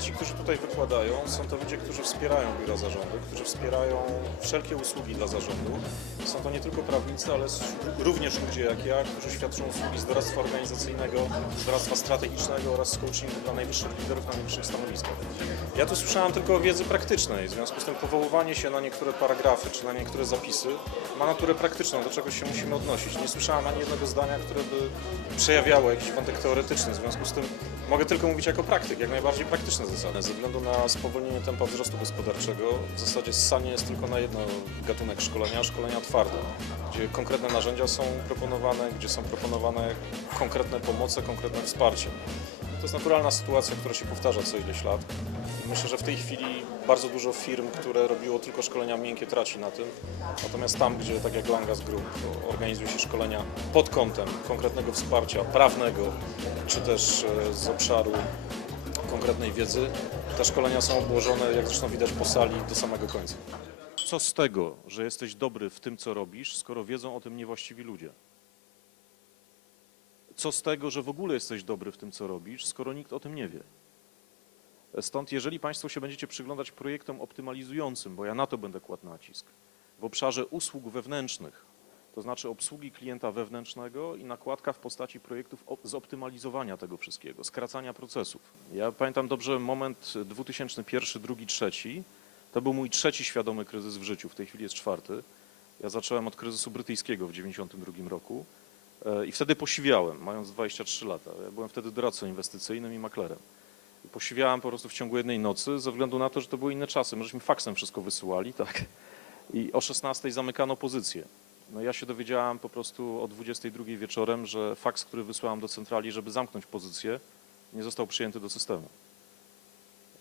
Eksperci, którzy tutaj wykładają, są to ludzie, którzy wspierają biura zarządu, którzy wspierają wszelkie usługi dla zarządu. Są to nie tylko prawnicy, ale również ludzie jak ja, którzy świadczą usługi z doradztwa organizacyjnego, z doradztwa strategicznego oraz z coachingu dla najwyższych liderów na najwyższych stanowiskach. Ja tu słyszałem tylko o wiedzy praktycznej, w związku z tym powoływanie się na niektóre paragrafy czy na niektóre zapisy ma naturę praktyczną, do czego się musimy odnosić. Nie słyszałem ani jednego zdania, które by przejawiało jakiś wątek teoretyczny, w związku z tym mogę tylko mówić jako praktyk, jak najbardziej praktyczne Ze względu na spowolnienie tempa wzrostu gospodarczego w zasadzie ssanie jest tylko na jedno gatunek szkolenia, szkolenia twarde, gdzie konkretne narzędzia są proponowane, gdzie są proponowane konkretne pomoce, konkretne wsparcie. To jest naturalna sytuacja, która się powtarza co ileś lat. Myślę, że w tej chwili bardzo dużo firm, które robiło tylko szkolenia miękkie, traci na tym. Natomiast tam, gdzie tak jak Langas Group organizuje się szkolenia pod kątem konkretnego wsparcia prawnego, czy też e, z obszaru konkretnej wiedzy, te szkolenia są obłożone, jak zresztą widać po sali, do samego końca. Co z tego, że jesteś dobry w tym, co robisz, skoro wiedzą o tym niewłaściwi ludzie? Co z tego, że w ogóle jesteś dobry w tym, co robisz, skoro nikt o tym nie wie? Stąd, jeżeli Państwo się będziecie przyglądać projektom optymalizującym, bo ja na to będę kładł nacisk, w obszarze usług wewnętrznych, to znaczy obsługi klienta wewnętrznego i nakładka w postaci projektów op- zoptymalizowania tego wszystkiego, skracania procesów. Ja pamiętam dobrze moment 2001, 2002, 2003. To był mój trzeci świadomy kryzys w życiu, w tej chwili jest czwarty. Ja zacząłem od kryzysu brytyjskiego w 1992 roku e, i wtedy posiwiałem, mając 23 lata. Ja byłem wtedy doradcą inwestycyjnym i maklerem. Posiwiałem po prostu w ciągu jednej nocy ze względu na to, że to były inne czasy. My żeśmy faksem wszystko wysyłali, tak? I o 16 zamykano pozycję. No ja się dowiedziałem po prostu o 22 wieczorem, że faks, który wysłałem do centrali, żeby zamknąć pozycję, nie został przyjęty do systemu.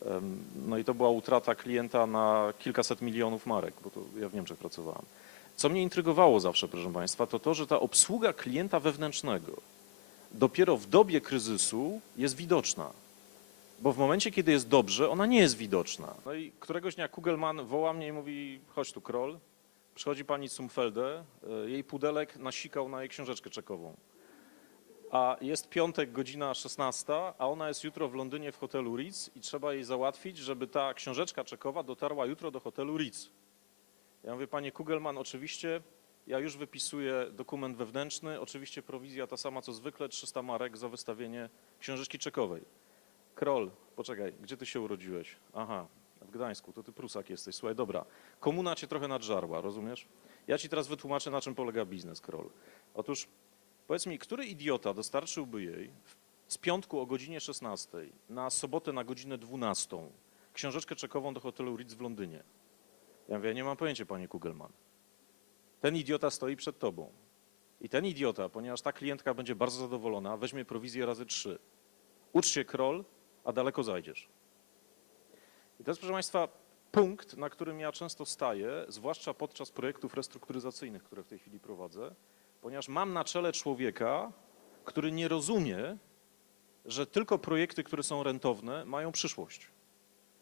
Em, No i to była utrata klienta na kilkaset milionów marek, bo to ja w Niemczech pracowałem. Co mnie intrygowało zawsze, proszę Państwa, to to, że ta obsługa klienta wewnętrznego dopiero w dobie kryzysu jest widoczna. Bo w momencie, kiedy jest dobrze, ona nie jest widoczna. No i któregoś dnia Kugelman woła mnie i mówi, chodź tu, Kroll. Przychodzi pani Sumfelde, e, jej pudelek nasikał na jej książeczkę czekową. A jest piątek, godzina 16, a ona jest jutro w Londynie w hotelu Ritz i trzeba jej załatwić, żeby ta książeczka czekowa dotarła jutro do hotelu Ritz. Ja mówię, panie Kugelman, oczywiście ja już wypisuję dokument wewnętrzny, oczywiście prowizja ta sama co zwykle, 300 marek za wystawienie książeczki czekowej. Krol, poczekaj, gdzie ty się urodziłeś? Aha, w Gdańsku, to ty Prusak jesteś. Słuchaj, dobra, komuna cię trochę nadżarła, rozumiesz? Ja ci teraz wytłumaczę, na czym polega biznes, Krol. Otóż powiedz mi, który idiota dostarczyłby jej z piątku o godzinie 16 na sobotę na godzinę 12 książeczkę czekową do hotelu Ritz w Londynie? Ja mówię, nie mam pojęcia, panie Kugelman. Ten idiota stoi przed tobą. I ten idiota, ponieważ ta klientka będzie bardzo zadowolona, weźmie prowizję razy trzy. Ucz się krol, a daleko zajdziesz. I to jest, proszę Państwa, punkt, na którym ja często staję, zwłaszcza podczas projektów restrukturyzacyjnych, które w tej chwili prowadzę, ponieważ mam na czele człowieka, który nie rozumie, że tylko projekty, które są rentowne, mają przyszłość.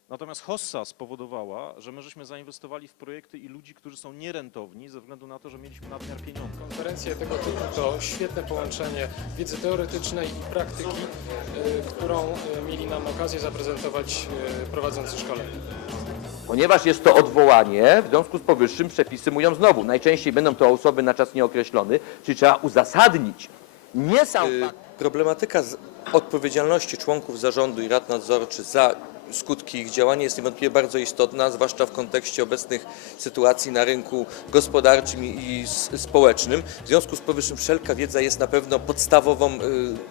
Natomiast Hossa spowodowała, że my żeśmy zainwestowali w projekty i ludzi, którzy są nierentowni ze względu na to, że mieliśmy nadmiar pieniądza. Konferencje tego typu to świetne połączenie wiedzy teoretycznej i praktyki, y, którą y, mieli nam okazję zaprezentować y, prowadzący szkolenie. Ponieważ jest to odwołanie, w związku z powyższym przepisy mówią znowu, najczęściej będą to osoby na czas nieokreślony, czyli trzeba uzasadnić. Nie sam Y, fakt, Problematyka z odpowiedzialności członków zarządu i rad nadzorczych za skutki ich działania jest niewątpliwie bardzo istotna, zwłaszcza w kontekście obecnych sytuacji na rynku gospodarczym i społecznym. W związku z powyższym wszelka wiedza jest na pewno podstawową y,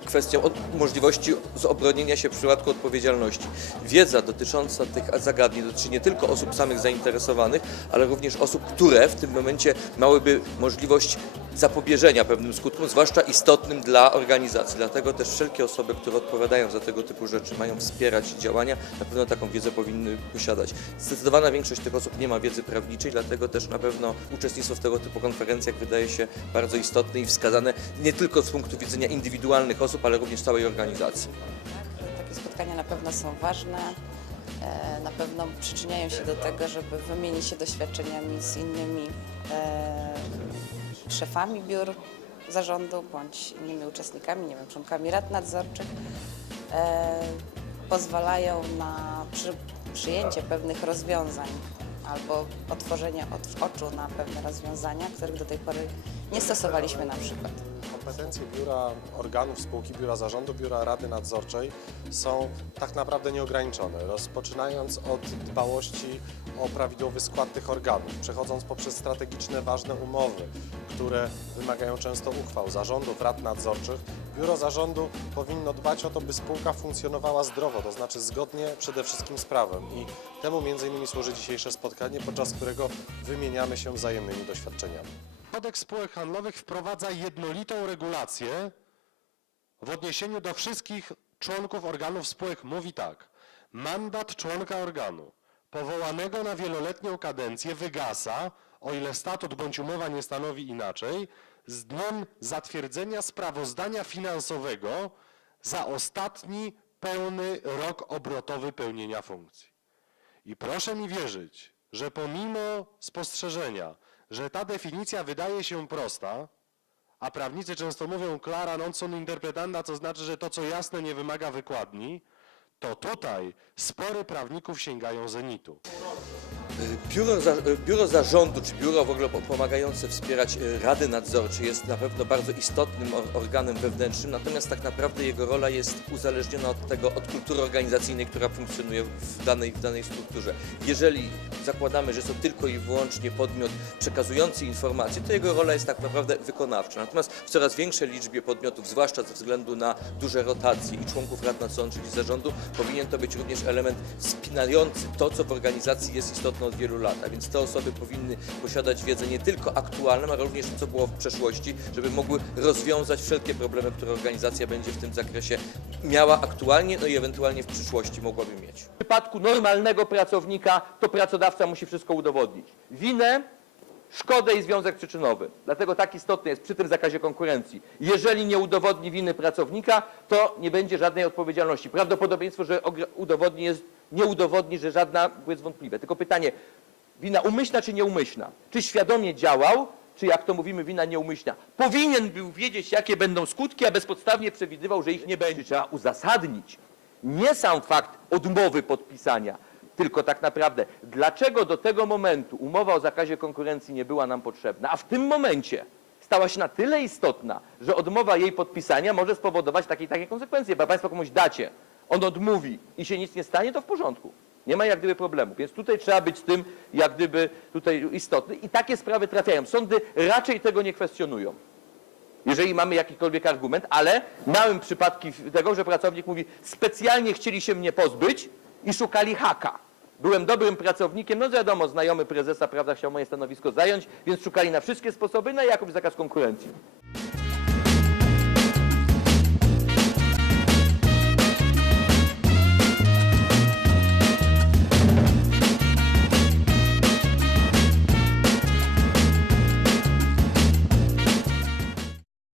kwestią możliwości zobronienia się w przypadku odpowiedzialności. Wiedza dotycząca tych zagadnień dotyczy nie tylko osób samych zainteresowanych, ale również osób, które w tym momencie miałyby możliwość zapobieżenia pewnym skutkom, zwłaszcza istotnym dla organizacji. Dlatego też wszelkie osoby, które odpowiadają za tego typu rzeczy, mają wspierać działania, na pewno taką wiedzę powinny posiadać. Zdecydowana większość tych osób nie ma wiedzy prawniczej, dlatego też na pewno uczestnictwo w tego typu konferencjach wydaje się bardzo istotne i wskazane nie tylko z punktu widzenia indywidualnych osób, ale również całej organizacji. Takie spotkania na pewno są ważne. e, Na pewno przyczyniają się do tego, żeby wymienić się doświadczeniami z innymi e, szefami biur zarządu bądź innymi uczestnikami, nie wiem, członkami rad nadzorczych. E, pozwalają na przy, przyjęcie pewnych rozwiązań albo otworzenie od, oczu na pewne rozwiązania, których do tej pory nie stosowaliśmy na przykład. Kompetencje biura organów spółki, biura zarządu, biura rady nadzorczej są tak naprawdę nieograniczone. Rozpoczynając od dbałości o prawidłowy skład tych organów, przechodząc poprzez strategiczne, ważne umowy, które wymagają często uchwał zarządów, rad nadzorczych, biuro zarządu powinno dbać o to, by spółka funkcjonowała zdrowo, to znaczy zgodnie przede wszystkim z prawem. I temu między innymi służy dzisiejsze spotkanie, podczas którego wymieniamy się wzajemnymi doświadczeniami. Kodeks spółek handlowych wprowadza jednolitą regulację w odniesieniu do wszystkich członków organów spółek. Mówi tak, mandat członka organu powołanego na wieloletnią kadencję wygasa, o ile statut bądź umowa nie stanowi inaczej, z dniem zatwierdzenia sprawozdania finansowego za ostatni pełny rok obrotowy pełnienia funkcji. I proszę mi wierzyć, że pomimo spostrzeżenia, że ta definicja wydaje się prosta, a prawnicy często mówią clara non sunt interpretanda, co znaczy, że to, co jasne, nie wymaga wykładni, to tutaj spory prawników sięgają zenitu. Biuro, za, biuro zarządu, czy biuro w ogóle po- pomagające wspierać e, Rady Nadzorcze jest na pewno bardzo istotnym or- organem wewnętrznym, natomiast tak naprawdę jego rola jest uzależniona od tego, od kultury organizacyjnej, która funkcjonuje w danej, w danej strukturze. Jeżeli zakładamy, że jest to tylko i wyłącznie podmiot przekazujący informacje, to jego rola jest tak naprawdę wykonawcza. Natomiast w coraz większej liczbie podmiotów, zwłaszcza ze względu na duże rotacje i członków rad nadzorczych i zarządu, powinien to być również element spinający to, co w organizacji jest istotne od wielu lat. A więc te osoby powinny posiadać wiedzę nie tylko aktualną, ale również co było w przeszłości, żeby mogły rozwiązać wszelkie problemy, które organizacja będzie w tym zakresie miała aktualnie, no i ewentualnie w przyszłości mogłaby mieć. W przypadku normalnego pracownika to pracodawca musi wszystko udowodnić. Winę, szkodę i związek przyczynowy. Dlatego tak istotne jest przy tym zakazie konkurencji. Jeżeli nie udowodni winy pracownika, to nie będzie żadnej odpowiedzialności. Prawdopodobieństwo, że udowodni jest, nie udowodni, że żadna jest wątpliwe. Tylko pytanie, wina umyślna czy nieumyślna? Czy świadomie działał, czy jak to mówimy, wina nieumyślna? Powinien był wiedzieć, jakie będą skutki, a bezpodstawnie przewidywał, że ich nie będzie. Trzeba uzasadnić nie sam fakt odmowy podpisania, tylko tak naprawdę, dlaczego do tego momentu umowa o zakazie konkurencji nie była nam potrzebna, a w tym momencie stała się na tyle istotna, że odmowa jej podpisania może spowodować takie i takie konsekwencje. Bo Państwo komuś dacie, on odmówi i się nic nie stanie, to w porządku. Nie ma jak gdyby problemu. Więc tutaj trzeba być tym jak gdyby tutaj istotny i takie sprawy trafiają. Sądy raczej tego nie kwestionują jeżeli mamy jakikolwiek argument, ale miałem przypadki tego, że pracownik mówi, specjalnie chcieli się mnie pozbyć i szukali haka. Byłem dobrym pracownikiem, no wiadomo, znajomy prezesa, prawda, chciał moje stanowisko zająć, więc szukali na wszystkie sposoby, na jakąś zakaz konkurencji.